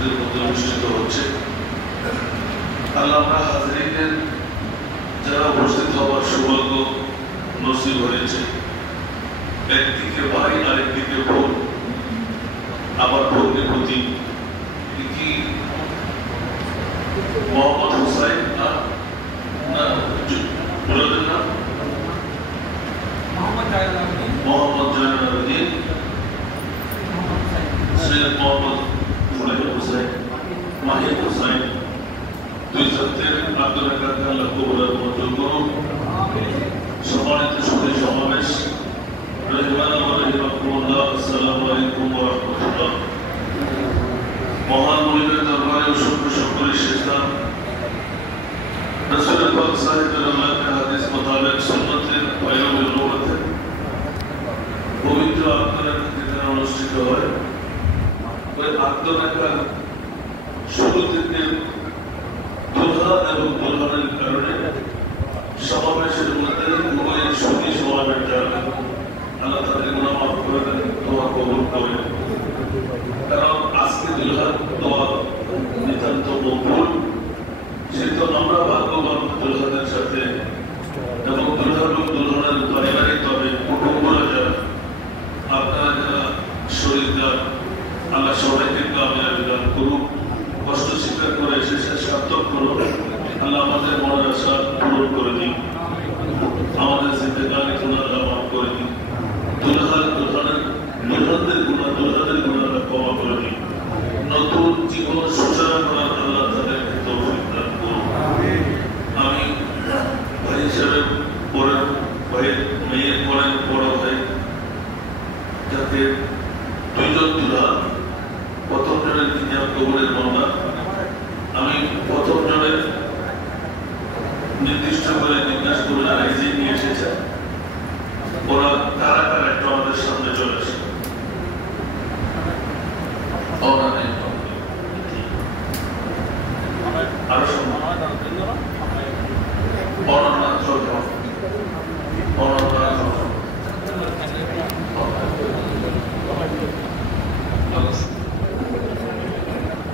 মসজিদের মধ্যে অনুষ্ঠিত হচ্ছে। আল্লাহ আমরা হাজরিনের যারা উপস্থিত হওয়ার সৌভাগ্য নসিব হয়েছে, একদিকে ভাই আরেকদিকে বোন, আবার বোনের প্রতি কি মোহাম্মদ হুসাইন না বললেন না মোহাম্মদ জয়নালউদ্দিন সৈয়দ মোহাম্মদ হুসাইন মাহিদ হুসাইন দুই সত্যের আত্মরেখাকে আল্লাহ কবুলের মঞ্জুর করুন। সম্মানিত সুধী সমাবেশ, আসসালামু আলাইকুম ওয়া রাহমাতুল্লাহ। মহান মুনিবের দরবারে অসংখ্য শুকরিয়া শেষদান। রাসূল পাক সাল্লাল্লাহু আলাইহি হাদিস মোতাবেক সুন্নতের পয়গম্বর নবুয়তে পবিত্র আত্মরেখা যেখানে অনুষ্ঠিত হয়, ওই আত্মরেখার শুরু থেকে দুলহা এবং দুলহানের কারণে সমাবেশের মধ্যে উভয়ের সুখী সমাবেশটা আল্লাহ তাদের গুনাহ মাফ করে দেন, দোয়া কবুল করেন। কারণ আজকে দুলহার দোয়া নিতান্ত মকবুল, সেহেতু আমরা ভাগ্যবান দুলহাদের সাথে এবং দুলহা এবং দুলহানের পারিবারিকভাবে কুটুম্বরা যারা, আপনারা যারা শরীরদার, আল্লাহ সবাইকে কামিয়াবি দান করুক। কষ্ট স্বীকার করে শেষে সার্থক করুন। আল্লাহ আমাদের মনের আশা পূরণ করে দিন, আমাদের জিন্দেগানি গুনাহ মাফ করে দিন, দুলহাদের গুনাহ ক্ষমা করে দিন, নতুন জীবন সূচনা করার আল্লাহ তাদেরকে তৌফিক দান করুন। আমি ভাই হিসাবে পরের ভাইয়ের মেয়ের পরের বড় ভাই, যাতে দুইজন দুলহা, প্রথম জনের কিতাব কবুলের মামলা, আমি প্রথম জনের নির্দিষ্ট করে জিজ্ঞাসা করে আইজি নিয়ে এসেছে, ওরা কারা কারা একটু আমাদের সামনে চলে আসে। আরো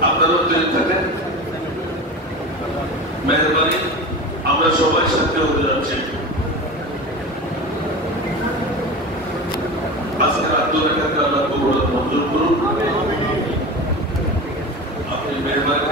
আপনারও তৈরি থাকেন, মেহরবানি। আমরা সবাই সাথে হতে যাচ্ছি। আজকের আত্মরেখাকে আল্লাহ কবুল মঞ্জুর করুন। আপনি মেহরবানি